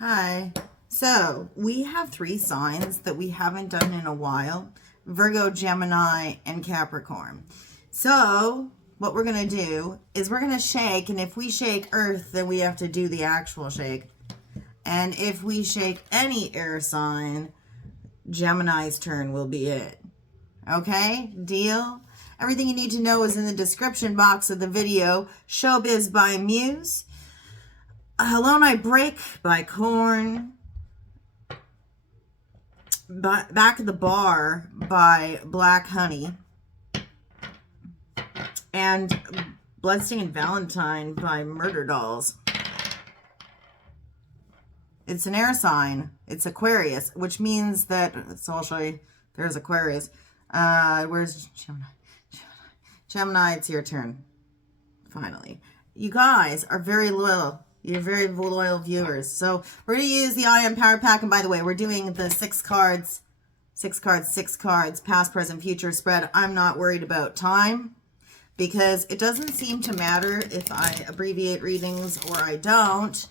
Hi. So we have 3 signs that we haven't done in a while: Virgo, Gemini, and Capricorn. So what we're going to do is we're going to shake, and if we shake Earth, then we have to do the actual shake. And if we shake any air sign, Gemini's turn will be it. Okay? Deal? Everything you need to know is in the description box of the video. Showbiz by Muse. Alone I Break by Korn. Back at the Bar by Black Honey. And Bloodstained Valentine by Murder Dolls. It's an air sign. It's Aquarius, which means that, so I'll show you. There's Aquarius. Where's Gemini? Gemini, it's your turn. Finally. You guys are very loyal. You're very loyal viewers. So we're going to use the I Am Power Pack. And by the way, we're doing the 6 cards, past, present, future spread. I'm not worried about time because it doesn't seem to matter if I abbreviate readings or I don't.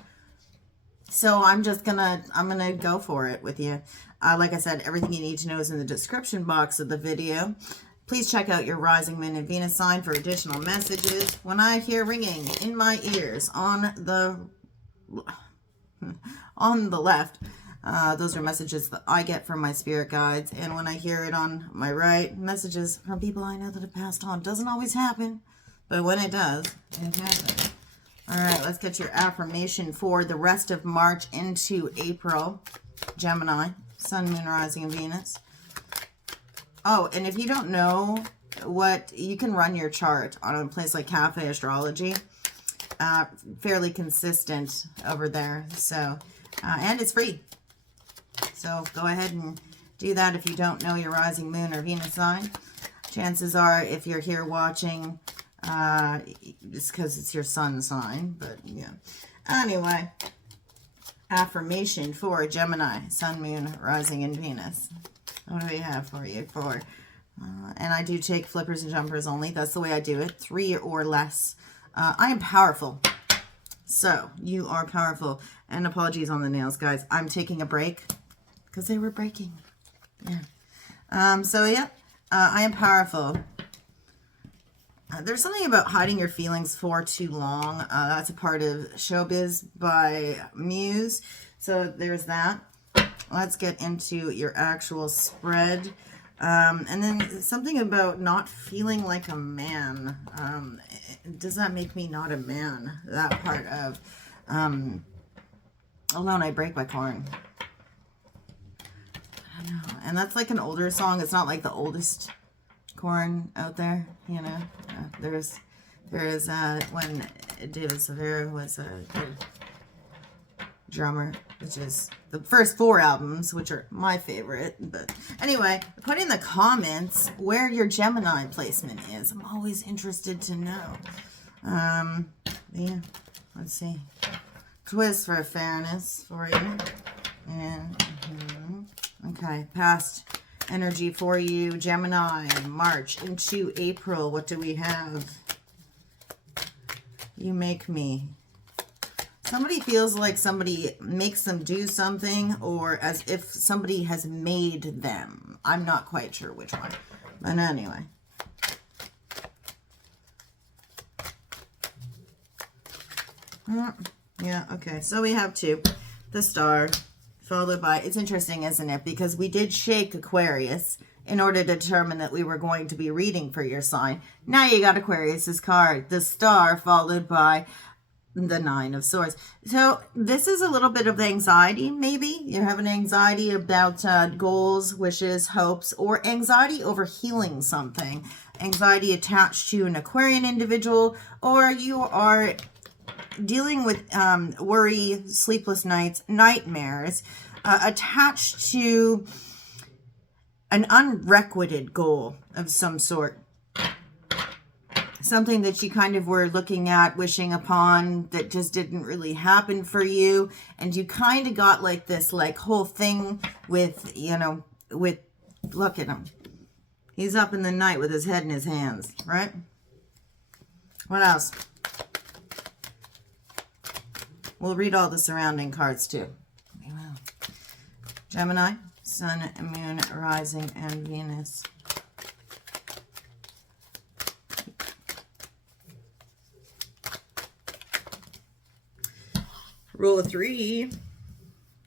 So I'm going to go for it with you. Like I said, everything you need to know is in the description box of the video. Please check out your rising moon and Venus sign for additional messages. When I hear ringing in my ears on the left, those are messages that I get from my spirit guides. And when I hear it on my right, messages from people I know that have passed on. Doesn't always happen, but when it does, it happens. All right, let's get your affirmation for the rest of March into April. Gemini, Sun, Moon, Rising, and Venus. Oh, and if you don't know you can run your chart on a place like Cafe Astrology. Fairly consistent over there. So, and it's free. So go ahead and do that if you don't know your rising moon or Venus sign. Chances are, if you're here watching, it's because it's your sun sign. But yeah. Anyway, affirmation for Gemini, Sun, Moon, Rising, and Venus. What do we have for you? And I do take flippers and jumpers only. That's the way I do it. 3 or less. I am powerful. So, you are powerful. And apologies on the nails, guys. I'm taking a break because they were breaking. Yeah. So, yeah. I am powerful. There's something about hiding your feelings for too long. That's a part of Showbiz by Muse. So, there's that. Let's get into your actual spread. And then something about not feeling like a man. Does that make me not a man? That part of Alone I Break by Korn. I don't know. And that's like an older song. It's not like the oldest Korn out there, you know. There is when David Severa was a good drummer, which is the first 4 albums, which are my favorite. But anyway, put in the comments where your Gemini placement is. I'm always interested to know. Yeah, let's see. Twist for fairness for you. And okay, past energy for you, Gemini, March into April. What do we have? You make me. Somebody feels like somebody makes them do something, or as if somebody has made them. I'm not quite sure which one. But anyway. Yeah, okay. So we have 2. The Star, followed by... It's interesting, isn't it? Because we did shake Aquarius in order to determine that we were going to be reading for your sign. Now you got Aquarius's card. The Star, followed by the 9 of Swords. So this is a little bit of anxiety, maybe. You're having anxiety about goals, wishes, hopes, or anxiety over healing something. Anxiety attached to an Aquarian individual, or you are dealing with worry, sleepless nights, nightmares, attached to an unrequited goal of some sort. Something that you kind of were looking at, wishing upon, that just didn't really happen for you. And you kind of got like this like whole thing with, you know, look at him. He's up in the night with his head in his hands, right? What else? We'll read all the surrounding cards too. Gemini, Sun, Moon, Rising, and Venus. Rule of 3.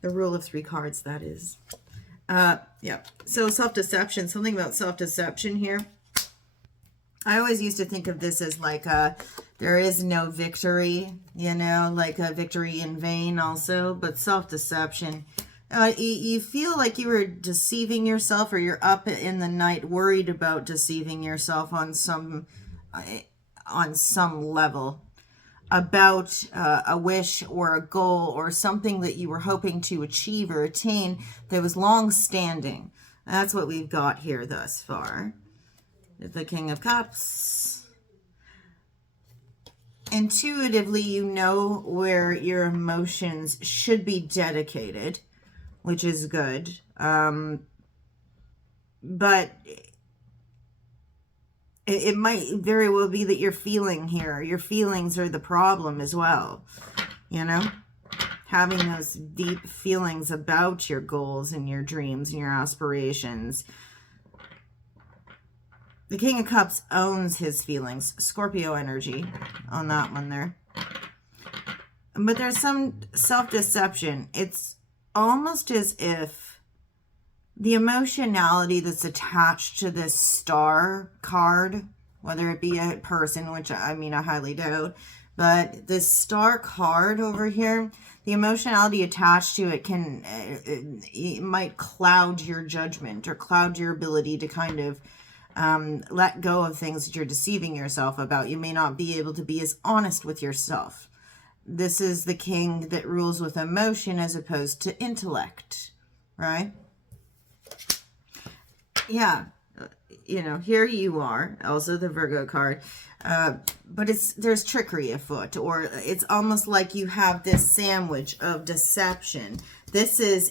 The rule of 3 cards, that is. Yeah. So self-deception, something about self-deception here. I always used to think of this as like there is no victory, you know, like a victory in vain also, but self-deception. You feel like you were deceiving yourself, or you're up in the night worried about deceiving yourself on some level about a wish or a goal or something that you were hoping to achieve or attain that was long-standing. That's what we've got here thus far. The King of Cups. Intuitively, you know where your emotions should be dedicated, which is good. But it might very well be that you're feeling here. Your feelings are the problem as well, you know? Having those deep feelings about your goals and your dreams and your aspirations. The King of Cups owns his feelings. Scorpio energy on that one there. But there's some self-deception. It's almost as if the emotionality that's attached to this star card, whether it be a person, which I mean, I highly doubt, but this star card over here, the emotionality attached to it it might cloud your judgment or cloud your ability to kind of let go of things that you're deceiving yourself about. You may not be able to be as honest with yourself. This is the king that rules with emotion as opposed to intellect, right? Yeah, you know, here you are, also the Virgo card, but there's trickery afoot, or it's almost like you have this sandwich of deception. This is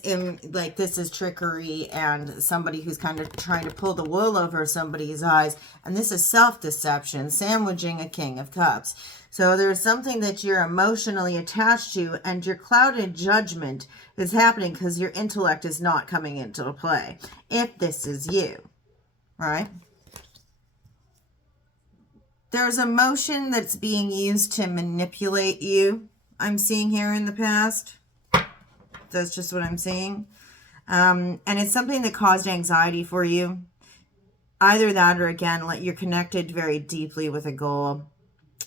trickery and somebody who's kind of trying to pull the wool over somebody's eyes, and this is self-deception, sandwiching a King of Cups. So there's something that you're emotionally attached to, and your clouded judgment is happening because your intellect is not coming into play. If this is you, right? There's emotion that's being used to manipulate you, I'm seeing here in the past. That's just what I'm seeing. And it's something that caused anxiety for you. Either that, or again, you're connected very deeply with a goal.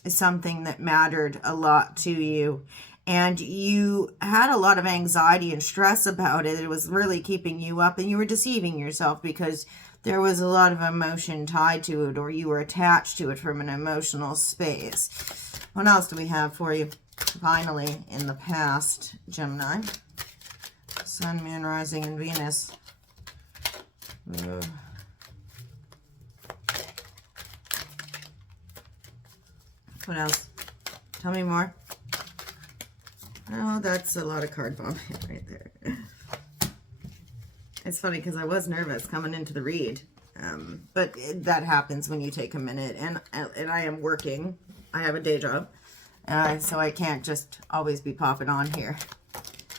Something that mattered a lot to you, and you had a lot of anxiety and stress about it. It was really keeping you up, and you were deceiving yourself because there was a lot of emotion tied to it, or you were attached to it from an emotional space. What else do we have for you? Finally, in the past, Gemini, Sun, Moon, Rising, and Venus. What else? Tell me more. Oh, that's a lot of card vomit right there. It's funny because I was nervous coming into the read. But that happens when you take a minute. And I am working. I have a day job. So I can't just always be popping on here.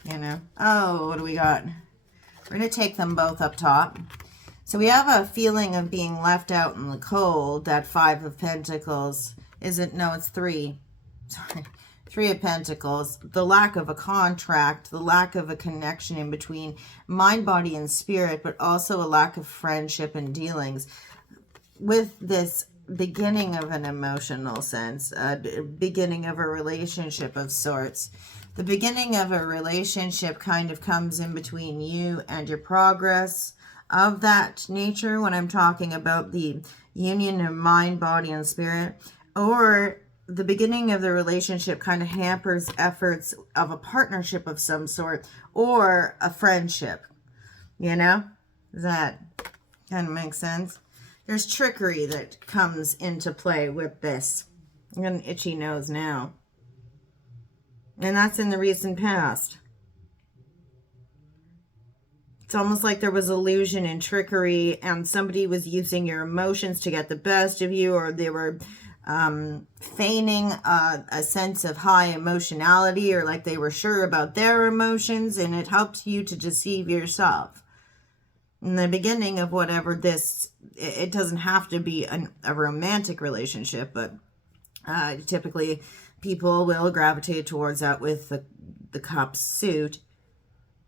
You know? Oh, what do we got? We're going to take them both up top. So we have a feeling of being left out in the cold. That Five of Pentacles. No, it's 3. Sorry. 3 of Pentacles. The lack of a contract, the lack of a connection in between mind, body, and spirit, but also a lack of friendship and dealings. With this beginning of an emotional sense, beginning of a relationship of sorts. The beginning of a relationship kind of comes in between you and your progress of that nature when I'm talking about the union of mind, body, and spirit. Or the beginning of the relationship kind of hampers efforts of a partnership of some sort or a friendship. You know? Does that kind of make sense? There's trickery that comes into play with this. I'm getting an itchy nose now. And that's in the recent past. It's almost like there was illusion and trickery, and somebody was using your emotions to get the best of you, or they were feigning a sense of high emotionality, or like they were sure about their emotions, and it helped you to deceive yourself. In the beginning of whatever this, it doesn't have to be a romantic relationship, but typically people will gravitate towards that with the cup suit.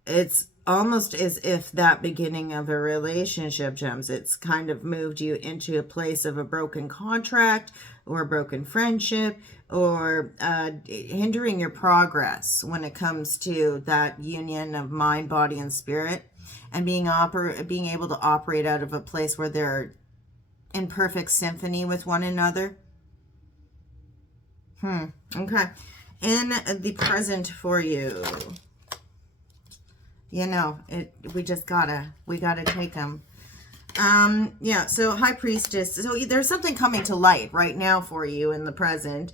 It's almost as if that beginning of a relationship, Gems, it's kind of moved you into a place of a broken contract or a broken friendship, or hindering your progress when it comes to that union of mind, body, and spirit, and being able to operate out of a place where they're in perfect symphony with one another. Okay. In the present for you, you know, we gotta take them. Yeah, so High Priestess. So there's something coming to light right now for you in the present.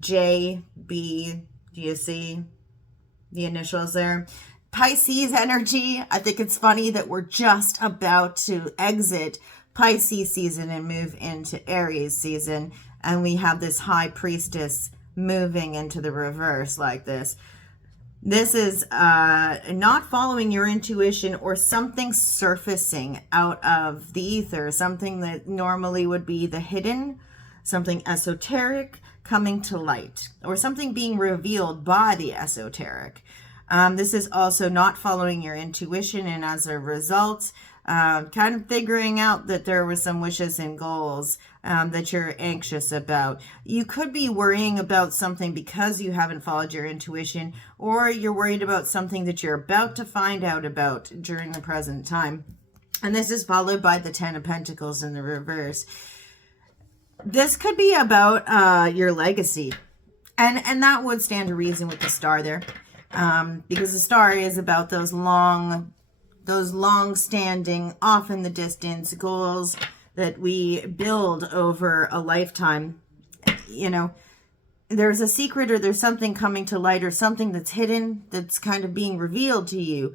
J, B, do you see the initials there? Pisces energy. I think it's funny that we're just about to exit Pisces season and move into Aries season, and we have this High Priestess moving into the reverse like this. This is not following your intuition, or something surfacing out of the ether, something that normally would be the hidden, something esoteric coming to light, or something being revealed by the esoteric. This is also not following your intuition, and as a result, kind of figuring out that there were some wishes and goals that you're anxious about. You could be worrying about something because you haven't followed your intuition, or you're worried about something that you're about to find out about during the present time. And this is followed by the Ten of Pentacles in the reverse. This could be about your legacy. And that would stand to reason with the star there. Because the star is about those long-standing, off in the distance goals that we build over a lifetime. You know, there's a secret, or there's something coming to light, or something that's hidden that's kind of being revealed to you.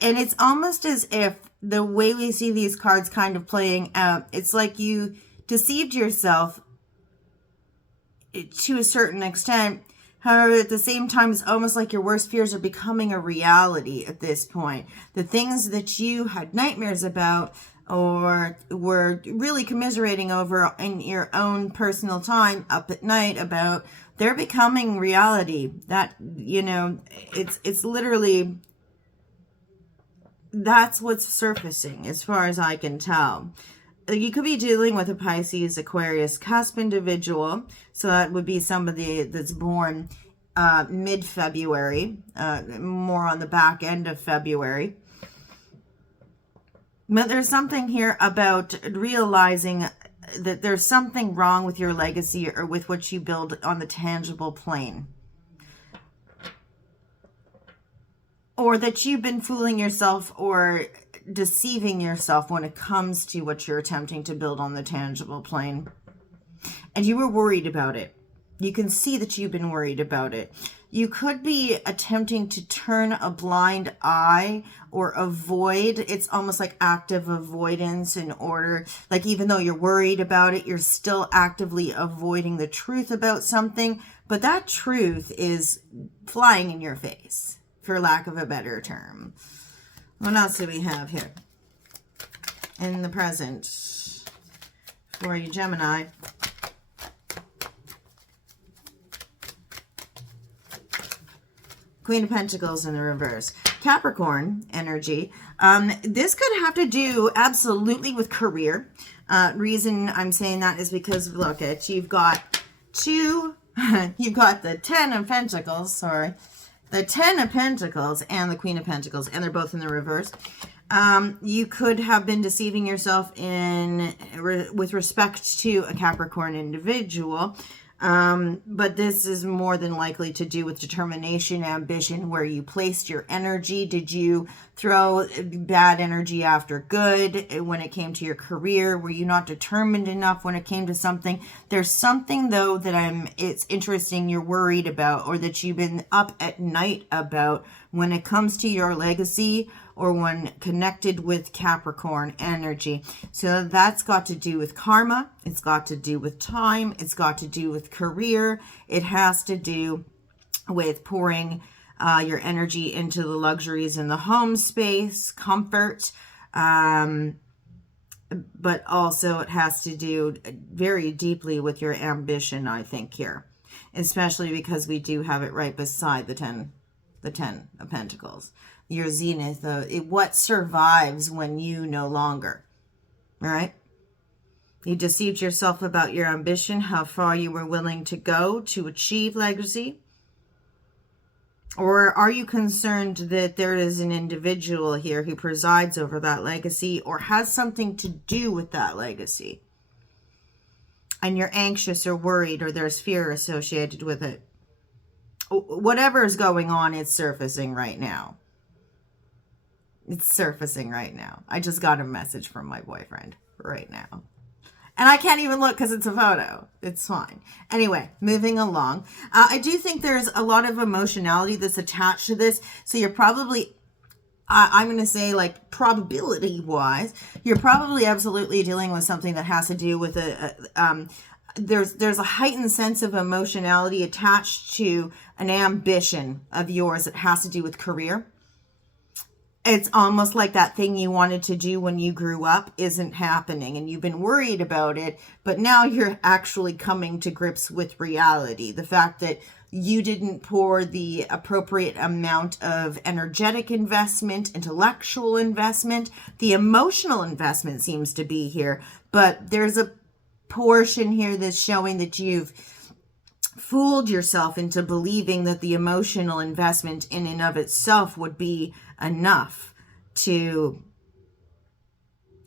And it's almost as if the way we see these cards kind of playing out, it's like you deceived yourself to a certain extent. However, at the same time, it's almost like your worst fears are becoming a reality at this point. The things that you had nightmares about, or were really commiserating over in your own personal time up at night about, they're becoming reality. That, you know, it's literally, that's what's surfacing as far as I can tell. You could be dealing with a Pisces, Aquarius, cusp individual. So that would be somebody that's born mid-February, more on the back end of February. But there's something here about realizing that there's something wrong with your legacy, or with what you build on the tangible plane. Or that you've been fooling yourself or deceiving yourself when it comes to what you're attempting to build on the tangible plane. And you were worried about it. You can see that you've been worried about it. You could be attempting to turn a blind eye or avoid. It's almost like active avoidance, in order, like, even though you're worried about it, you're still actively avoiding the truth about something. But that truth is flying in your face, for lack of a better term. What else do we have here in the present for you, Gemini? Queen of Pentacles in the reverse. Capricorn energy. This could have to do absolutely with career. Reason I'm saying that is because, look, you've got you've got the Ten of Pentacles, sorry. The Ten of Pentacles and the Queen of Pentacles, and they're both in the reverse. You could have been deceiving yourself with respect to a Capricorn individual. But this is more than likely to do with determination, ambition, where you placed your energy. Did you throw bad energy after good when it came to your career? Were you not determined enough when it came to something? There's something, though, that it's interesting you're worried about, or that you've been up at night about when it comes to your legacy, or when connected with Capricorn energy. So that's got to do with karma. It's got to do with time. It's got to do with career. It has to do with pouring your energy into the luxuries in the home space, comfort, but also it has to do very deeply with your ambition, I think, here, especially because we do have it right beside the 10 of Pentacles, your zenith, what survives when you no longer, all right? You deceived yourself about your ambition, how far you were willing to go to achieve legacy. Or are you concerned that there is an individual here who presides over that legacy or has something to do with that legacy? And you're anxious or worried, or there's fear associated with it. Whatever is going on, it's surfacing right now. It's surfacing right now. I just got a message from my boyfriend right now. And I can't even look because it's a photo. It's fine. Anyway, moving along. I do think there's a lot of emotionality that's attached to this. So you're probably, I'm going to say, like, probability-wise, you're probably absolutely dealing with something that has to do with there's a heightened sense of emotionality attached to an ambition of yours that has to do with career. It's almost like that thing you wanted to do when you grew up isn't happening and you've been worried about it, but now you're actually coming to grips with reality. The fact that you didn't pour the appropriate amount of energetic investment, intellectual investment, the emotional investment seems to be here, but there's a portion here that's showing that you've fooled yourself into believing that the emotional investment in and of itself would be enough to,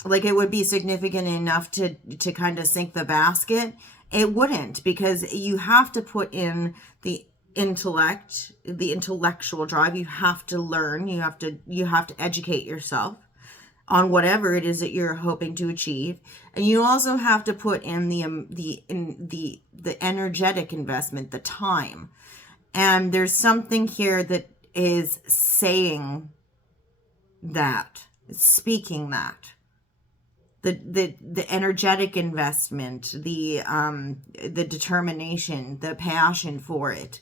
like, it would be significant enough to kind of sink the basket. It wouldn't, because you have to put in the intellect, the intellectual drive. You have to learn, you have to educate yourself on whatever it is that you're hoping to achieve, and you also have to put in the energetic investment, the time. And there's something here that is saying that, speaking that, the energetic investment, the determination, the passion for it,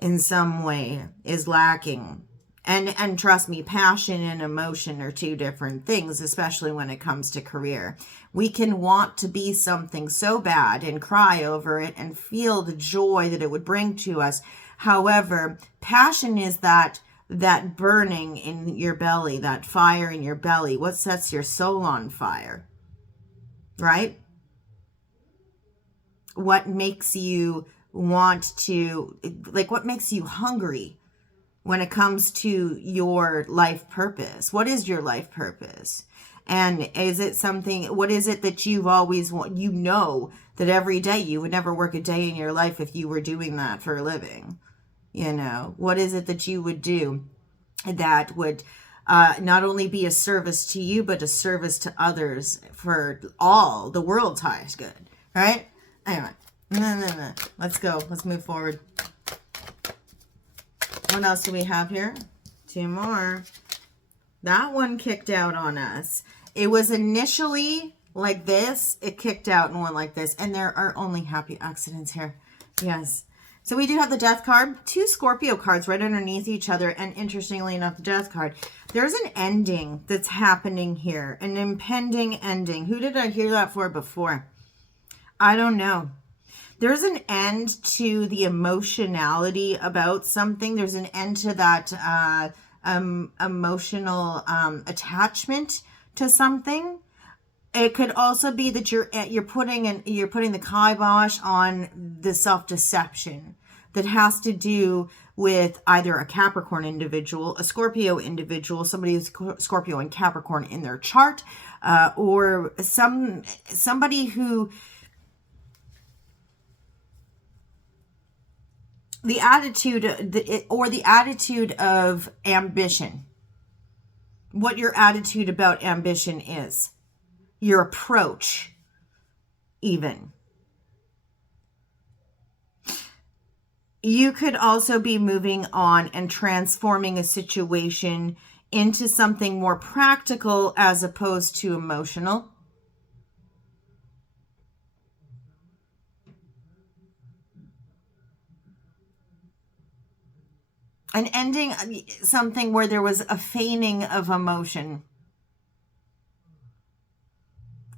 in some way is lacking. And trust me, passion and emotion are two different things, especially when it comes to career. We can want to be something so bad and cry over it and feel the joy that it would bring to us. However, passion is that burning in your belly, that fire in your belly, what sets your soul on fire, right? What makes you want to, like, what makes you hungry when it comes to your life purpose? What is your life purpose? And is it something, what is it that you've always want, you know, that every day you would never work a day in your life if you were doing that for a living? You know, what is it that you would do that would not only be a service to you, but a service to others for all the world's highest good, right? Anyway, let's go. Let's move forward. What else do we have here? Two more. That one kicked out on us. It was initially like this. It kicked out and went like this. And there are only happy accidents here. Yes. So we do have the Death card. Two Scorpio cards right underneath each other. And interestingly enough, the Death card. There's an ending that's happening here. An impending ending. Who did I hear that for before? I don't know. There's an end to the emotionality about something. There's an end to that emotional attachment to something. It could also be that you're putting the kibosh on the self-deception that has to do with either a Capricorn individual, a Scorpio individual, somebody who's Scorpio and Capricorn in their chart, or somebody who. The attitude of ambition. What your attitude about ambition is. Your approach, even. You could also be moving on and transforming a situation into something more practical as opposed to emotional. And ending something where there was a feigning of emotion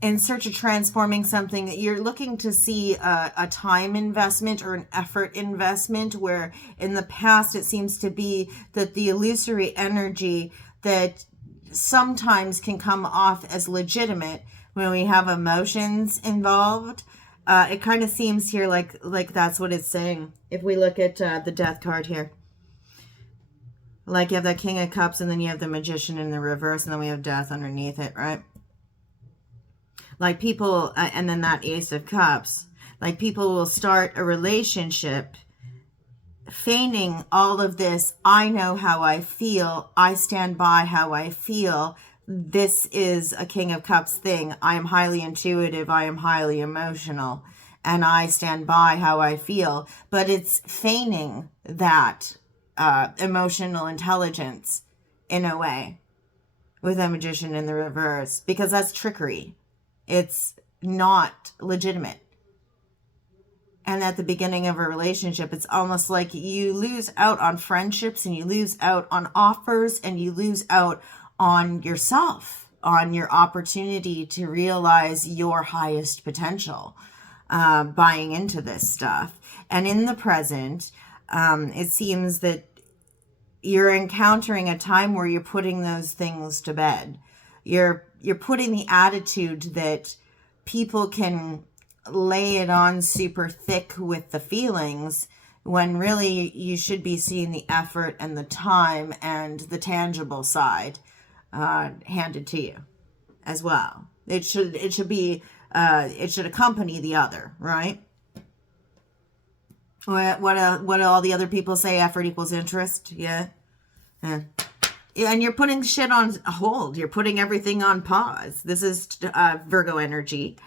in search of transforming something that you're looking to see a time investment or an effort investment, where in the past it seems to be that the illusory energy that sometimes can come off as legitimate when we have emotions involved. It kind of seems here like that's what it's saying. If we look at the Death card here. Like you have that King of Cups, and then you have the Magician in the reverse, and then we have Death underneath it, right? Like people, and then that Ace of Cups. Like people will start a relationship feigning all of this. I know how I feel. I stand by how I feel. This is a King of Cups thing. I am highly intuitive. I am highly emotional. And I stand by how I feel. But it's feigning that emotional intelligence in a way with a Magician in the reverse, because that's trickery. It's not legitimate. And at the beginning of a relationship, it's almost like you lose out on friendships, and you lose out on offers, and you lose out on yourself, on your opportunity to realize your highest potential, buying into this stuff. And in the present, it seems that you're encountering a time where you're putting those things to bed. You're putting the attitude that people can lay it on super thick with the feelings, when really you should be seeing the effort and the time and the tangible side handed to you as well. It should accompany the other, right? What do all the other people say? Effort equals interest. Yeah. And you're putting shit on hold. You're putting everything on pause. This is Virgo energy.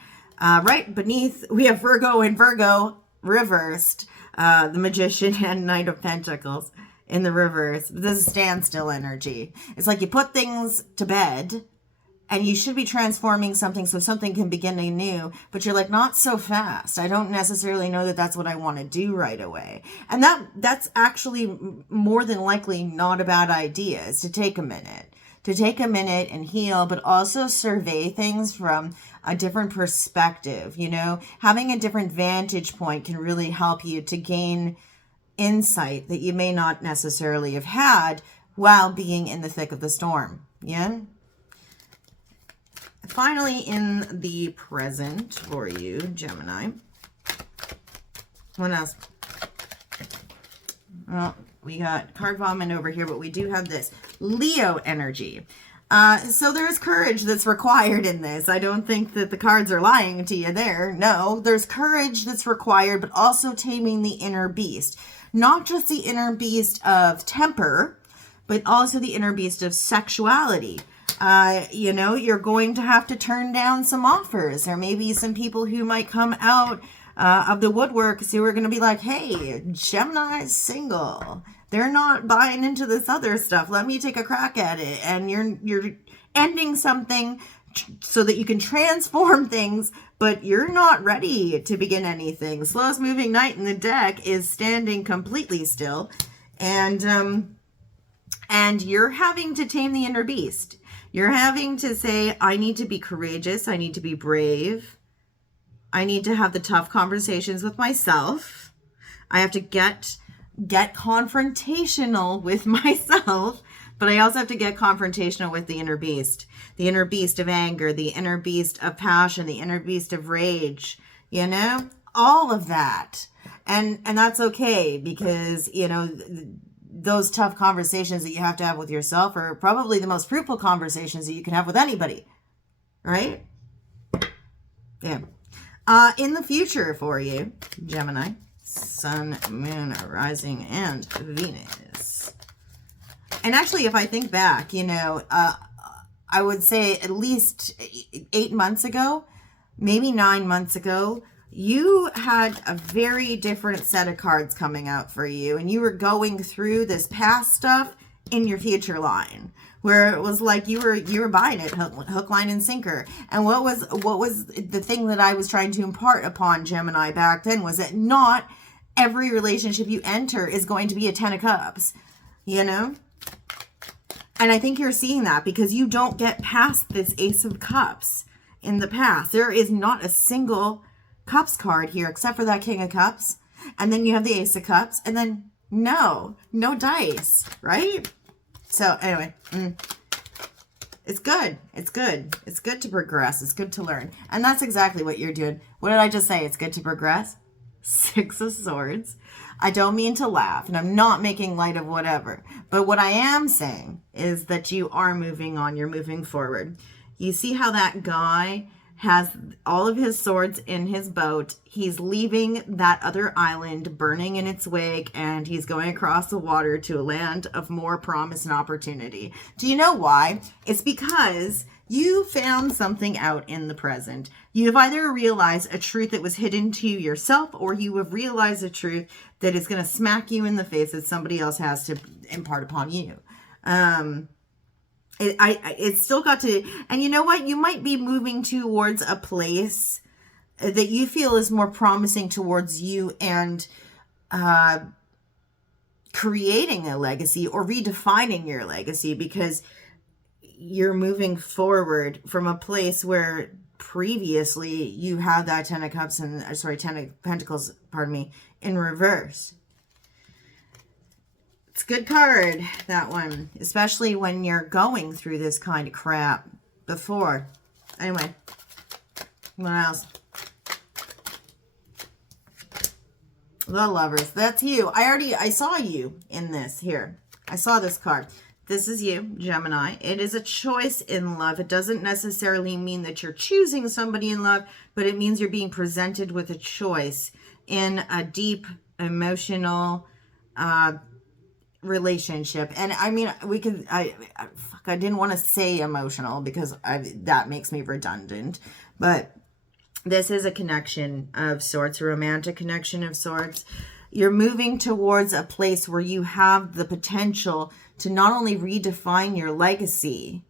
Right beneath, we have Virgo and Virgo reversed. The Magician and Knight of Pentacles in the reverse. This is standstill energy. It's like you put things to bed, and you should be transforming something so something can begin anew, but you're like, not so fast. I don't necessarily know that that's what I want to do right away. And that's actually more than likely not a bad idea, is to take a minute. To take a minute and heal, but also survey things from a different perspective. You know, having a different vantage point can really help you to gain insight that you may not necessarily have had while being in the thick of the storm. Yeah. Finally, in the present for you, Gemini. What else? Well, we got card vomit over here, but we do have this Leo energy. So there's courage that's required in this. I don't think that the cards are lying to you there. No, there's courage that's required, but also taming the inner beast. Not just the inner beast of temper, but also the inner beast of sexuality. You know, you're going to have to turn down some offers. There may be some people who might come out of the woodwork who are going to be like, hey, Gemini's single. They're not buying into this other stuff. Let me take a crack at it. And you're ending something so that you can transform things, but you're not ready to begin anything. Slowest moving knight in the deck is standing completely still. And you're having to tame the inner beast. You're having to say, I need to be courageous. I need to be brave. I need to have the tough conversations with myself. I have to get confrontational with myself, but I also have to get confrontational with the inner beast of anger, the inner beast of passion, the inner beast of rage, you know, all of that. And that's okay, because, you know, those tough conversations that you have to have with yourself are probably the most fruitful conversations that you can have with anybody, right? Yeah. In the future for you, Gemini, Sun, Moon, Rising, and Venus. And actually, if I think back, you know, I would say at least 8 months ago, maybe 9 months ago, you had a very different set of cards coming out for you, and you were going through this past stuff in your future line, where it was like you were buying it hook, line, and sinker. And what was the thing that I was trying to impart upon Gemini back then was that not every relationship you enter is going to be a 10 of Cups, you know? And I think you're seeing that because you don't get past this Ace of Cups in the past. There is not a single Cups card here except for that King of Cups. And then you have the Ace of Cups. And then no dice, right? So anyway, it's good. It's good. It's good to progress. It's good to learn. And that's exactly what you're doing. What did I just say? It's good to progress. 6 of Swords. I don't mean to laugh, and I'm not making light of whatever. But what I am saying is that you are moving on. You're moving forward. You see how that guy has all of his swords in his boat. He's leaving that other island burning in its wake, and he's going across the water to a land of more promise and opportunity. Do you know why? It's because you found something out in the present. You have either realized a truth that was hidden to yourself, or you have realized a truth that is going to smack you in the face that somebody else has to impart upon you. It's still got to, and you know what? You might be moving towards a place that you feel is more promising towards you and creating a legacy or redefining your legacy, because you're moving forward from a place where previously you had that 10 of Cups and, 10 of Pentacles, pardon me, in reverse. It's a good card, that one, especially when you're going through this kind of crap before. Anyway, what else? The Lovers. That's you. I saw you in this here. I saw this card. This is you, Gemini. It is a choice in love. It doesn't necessarily mean that you're choosing somebody in love, but it means you're being presented with a choice in a deep, emotional relationship. And I mean, I didn't want to say emotional because that makes me redundant, but this is a connection of sorts, a romantic connection of sorts. You're moving towards a place where you have the potential to not only redefine your legacy,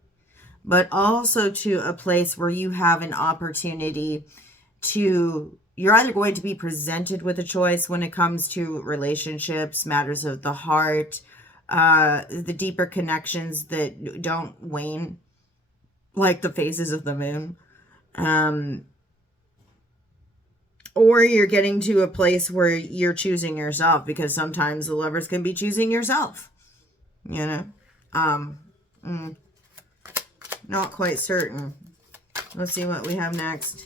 but also to a place where you have an opportunity to, you're either going to be presented with a choice when it comes to relationships, matters of the heart, the deeper connections that don't wane like the phases of the moon. Or you're getting to a place where you're choosing yourself, because sometimes the Lovers can be choosing yourself, you know. Not quite certain. Let's see what we have next.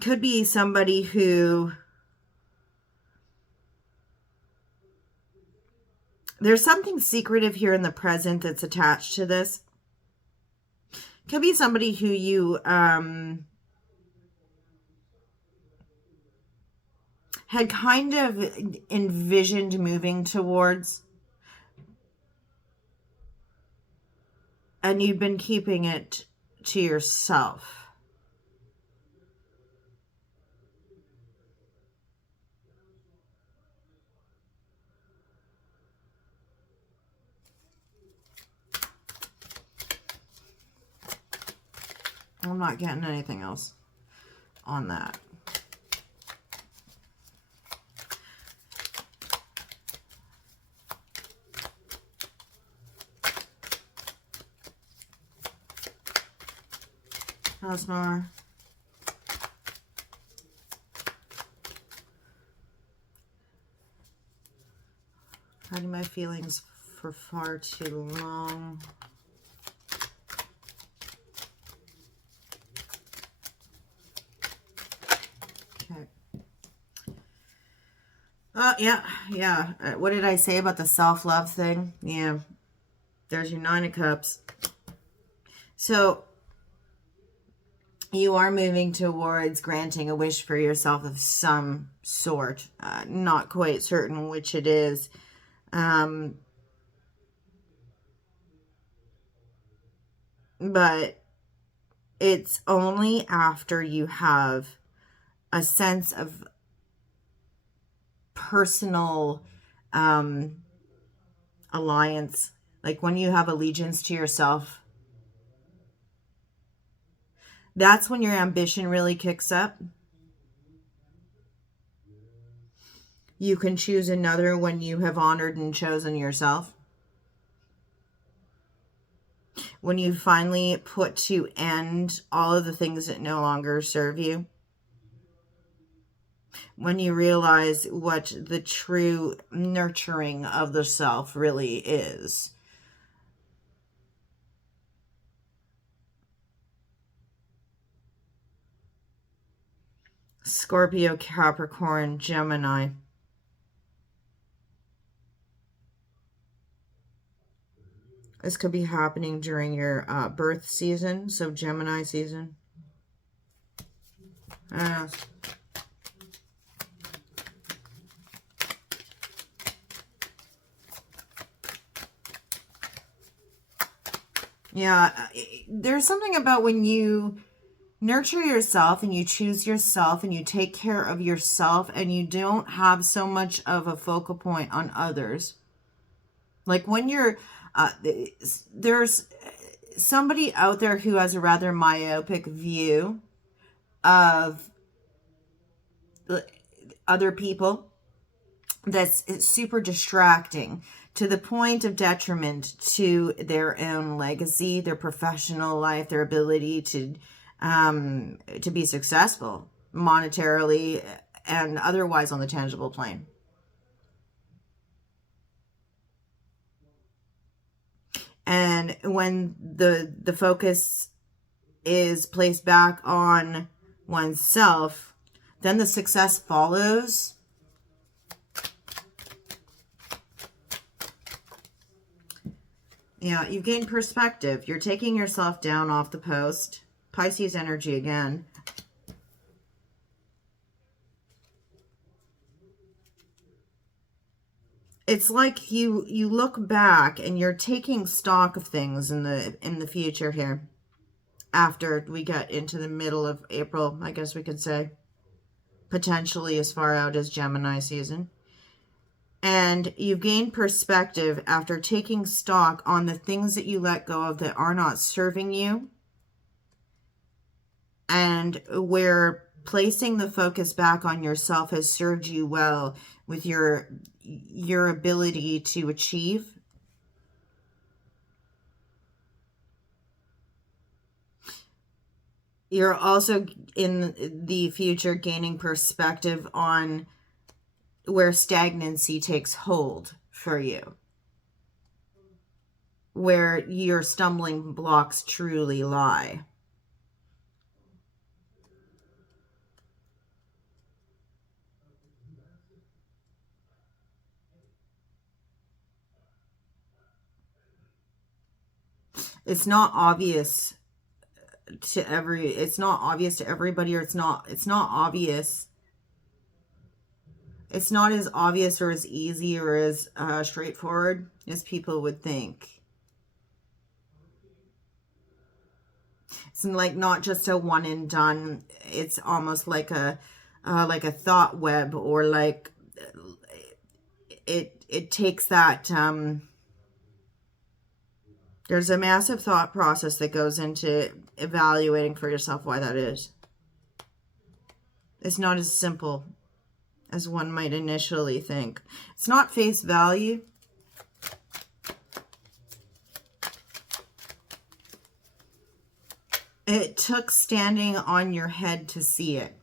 Could be somebody who, there's something secretive here in the present that's attached to this. Could be somebody who you had kind of envisioned moving towards, and you've been keeping it to yourself. I'm not getting anything else on that. How's more? Hiding my feelings for far too long. Okay. Yeah. What did I say about the self-love thing? Yeah. There's your 9 of Cups. So you are moving towards granting a wish for yourself of some sort. Not quite certain which it is. But it's only after you have a sense of personal alliance. Like when you have allegiance to yourself, that's when your ambition really kicks up. You can choose another when you have honored and chosen yourself. When you finally put to end all of the things that no longer serve you. When you realize what the true nurturing of the self really is. Scorpio, Capricorn, Gemini. This could be happening during your birth season, so Gemini season. Yeah, there's something about when you nurture yourself and you choose yourself and you take care of yourself and you don't have so much of a focal point on others. Like when you're, there's somebody out there who has a rather myopic view of other people that's super distracting to the point of detriment to their own legacy, their professional life, their ability to be successful monetarily and otherwise on the tangible plane. And when the focus is placed back on oneself, then the success follows. Yeah, you gain perspective. You're taking yourself down off the post. Pisces energy again. It's like you look back and you're taking stock of things in the future here. After we get into the middle of April, I guess we could say. Potentially as far out as Gemini season. And you've gained perspective after taking stock on the things that you let go of that are not serving you. And where placing the focus back on yourself has served you well with your ability to achieve. You're also in the future gaining perspective on where stagnancy takes hold for you. Where your stumbling blocks truly lie. It's not obvious to everybody, or it's not obvious. It's not as obvious or as easy or as straightforward as people would think. It's like not just a one and done. It's almost like a thought web, or like it takes that there's a massive thought process that goes into evaluating for yourself why that is. It's not as simple as one might initially think. It's not face value. It took standing on your head to see it.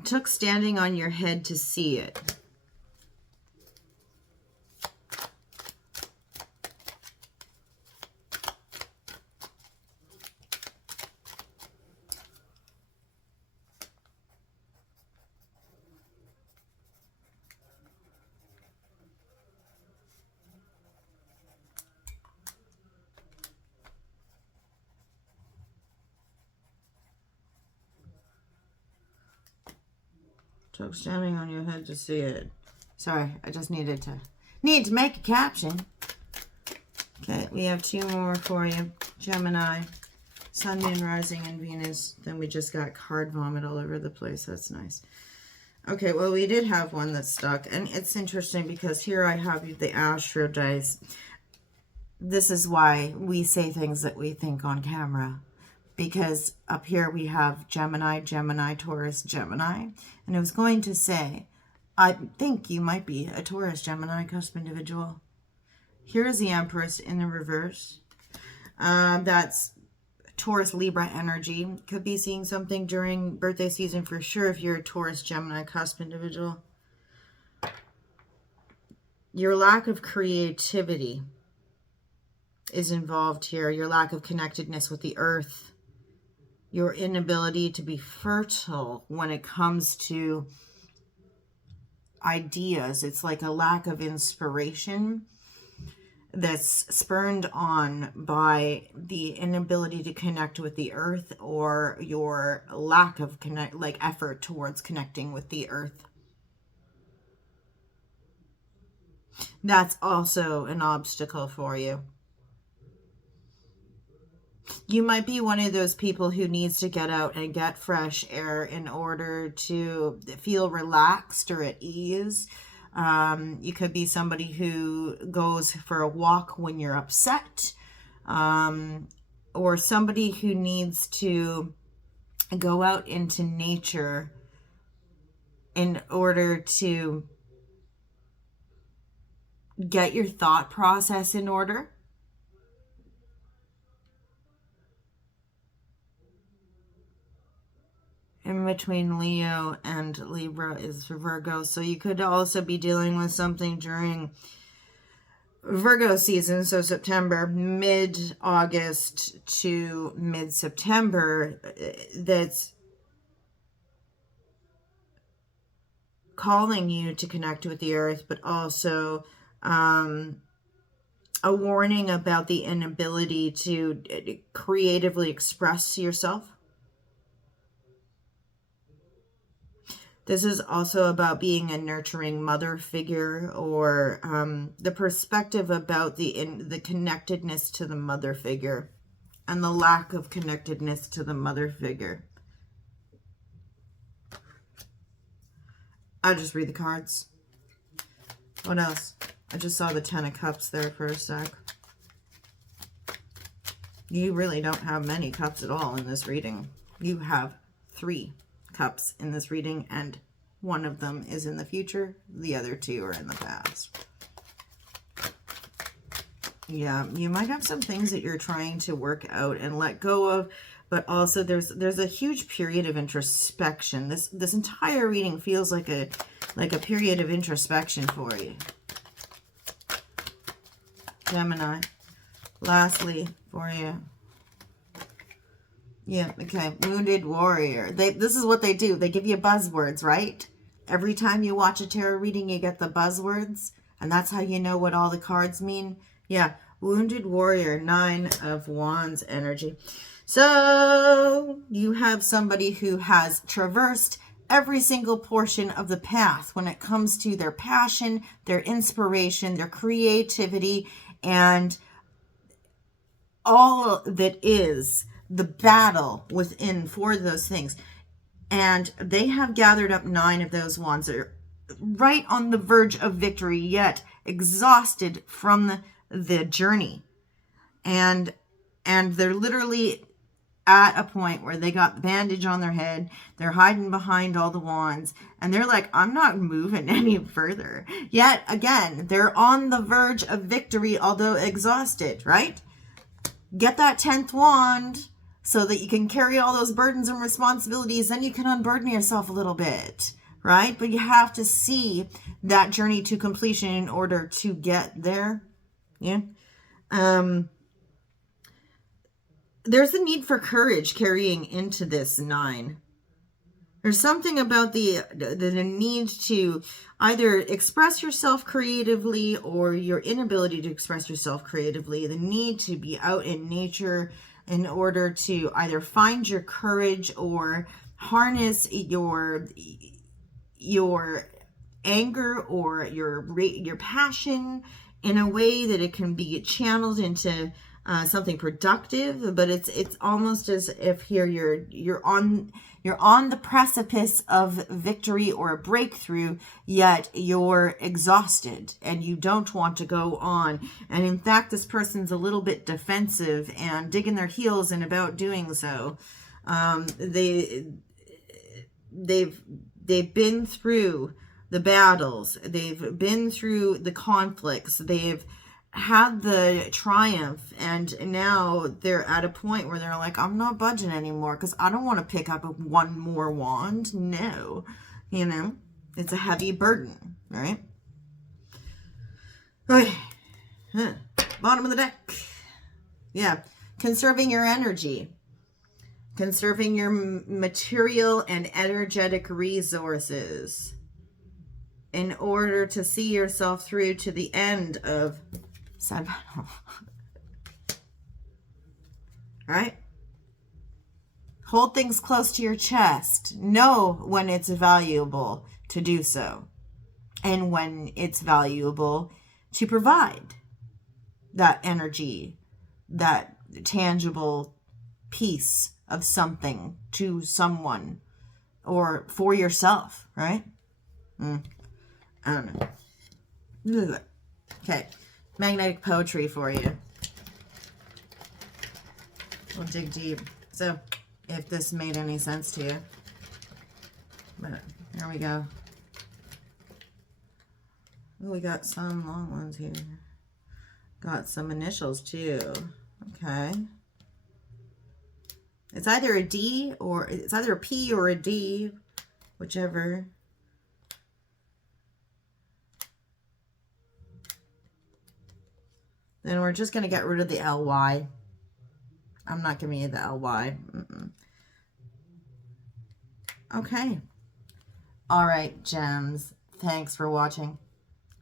It took standing on your head to see it. Took standing on your head to see it. Sorry, I just need to make a caption. Okay, we have two more for you. Gemini, Sun, Moon, Rising, and Venus. Then we just got card vomit all over the place. That's nice. Okay, well, we did have one that stuck. And it's interesting because here I have the Astro dice. This is why we say things that we think on camera. Because up here we have Gemini, Gemini, Taurus, Gemini. And I was going to say, I think you might be a Taurus, Gemini, cusp individual. Here is the Empress in the reverse. That's Taurus, Libra energy. Could be seeing something during birthday season for sure if you're a Taurus, Gemini, cusp individual. Your lack of creativity is involved here. Your lack of connectedness with the earth. Your inability to be fertile when it comes to ideas. It's like a lack of inspiration that's spurned on by the inability to connect with the earth, or your lack of effort towards connecting with the earth. That's also an obstacle for you. You might be one of those people who needs to get out and get fresh air in order to feel relaxed or at ease. You could be somebody who goes for a walk when you're upset, or somebody who needs to go out into nature in order to get your thought process in order. In between Leo and Libra is Virgo. So you could also be dealing with something during Virgo season. So September, mid-August to mid-September, that's calling you to connect with the earth, but also a warning about the inability to creatively express yourself. This is also about being a nurturing mother figure, or the perspective about the connectedness to the mother figure and the lack of connectedness to the mother figure. I'll just read the cards. What else? I just saw the Ten of Cups there for a sec. You really don't have many cups at all in this reading. You have 3 cups in this reading, and one of them is in the future. The other 2 are in the past. Yeah, you might have some things that you're trying to work out and let go of, but also there's a huge period of introspection. This entire reading feels like a period of introspection for you. Gemini, lastly for you. Yeah, okay. Wounded warrior. This is what they do. They give you buzzwords, right? Every time you watch a tarot reading, you get the buzzwords. And that's how you know what all the cards mean. Yeah, wounded warrior, 9 of Wands energy. So you have somebody who has traversed every single portion of the path when it comes to their passion, their inspiration, their creativity, and all that is the battle within for those things. And they have gathered up 9 of those wands. They're right on the verge of victory, yet exhausted from the journey. And they're literally at a point where they got bandage on their head. They're hiding behind all the wands. And they're like, I'm not moving any further. Yet again, they're on the verge of victory, although exhausted, right? Get that 10th wand so that you can carry all those burdens and responsibilities. Then you can unburden yourself a little bit, right? But you have to see that journey to completion in order to get there. Yeah. There's a need for courage carrying into this 9. There's something about the need to either express yourself creatively, or your inability to express yourself creatively, the need to be out in nature in order to either find your courage or harness your anger or your passion in a way that it can be channeled into something productive, but it's almost as if here you're on the precipice of victory or a breakthrough, yet you're exhausted and you don't want to go on. And in fact, this person's a little bit defensive and digging their heels in about doing so. They've been through the battles. They've been through the conflicts. They've had the triumph, and now they're at a point where they're like, I'm not budging anymore because I don't want to pick up one more wand. No, you know, it's a heavy burden, right? Okay. Bottom of the deck. Yeah. Conserving your energy. Conserving your material and energetic resources in order to see yourself through to the end of right? Hold things close to your chest. Know when it's valuable to do so, and when it's valuable to provide that energy, that tangible piece of something to someone or for yourself, right? I don't know. Okay. Magnetic poetry for you. We'll dig deep. So, if this made any sense to you. But here we go. Ooh, we got some long ones here. Got some initials too. Okay. It's either a D or it's either a P or a D, whichever. Then we're just going to get rid of the LY. I'm not giving you the LY. Okay. All right, gems. Thanks for watching.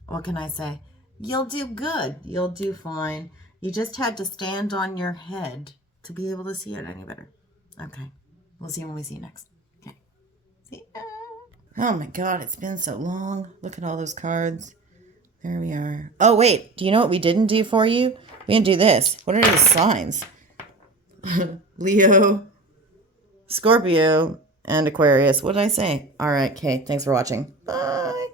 What can I say? You'll do good. You'll do fine. You just had to stand on your head to be able to see it any better. Okay. We'll see you when we see you next. Okay. See ya. Oh my God, it's been so long. Look at all those cards. There we are. Oh, wait. Do you know what we didn't do for you? We didn't do this. What are these signs? Leo, Scorpio, and Aquarius. What did I say? All right, okay. Thanks for watching. Bye.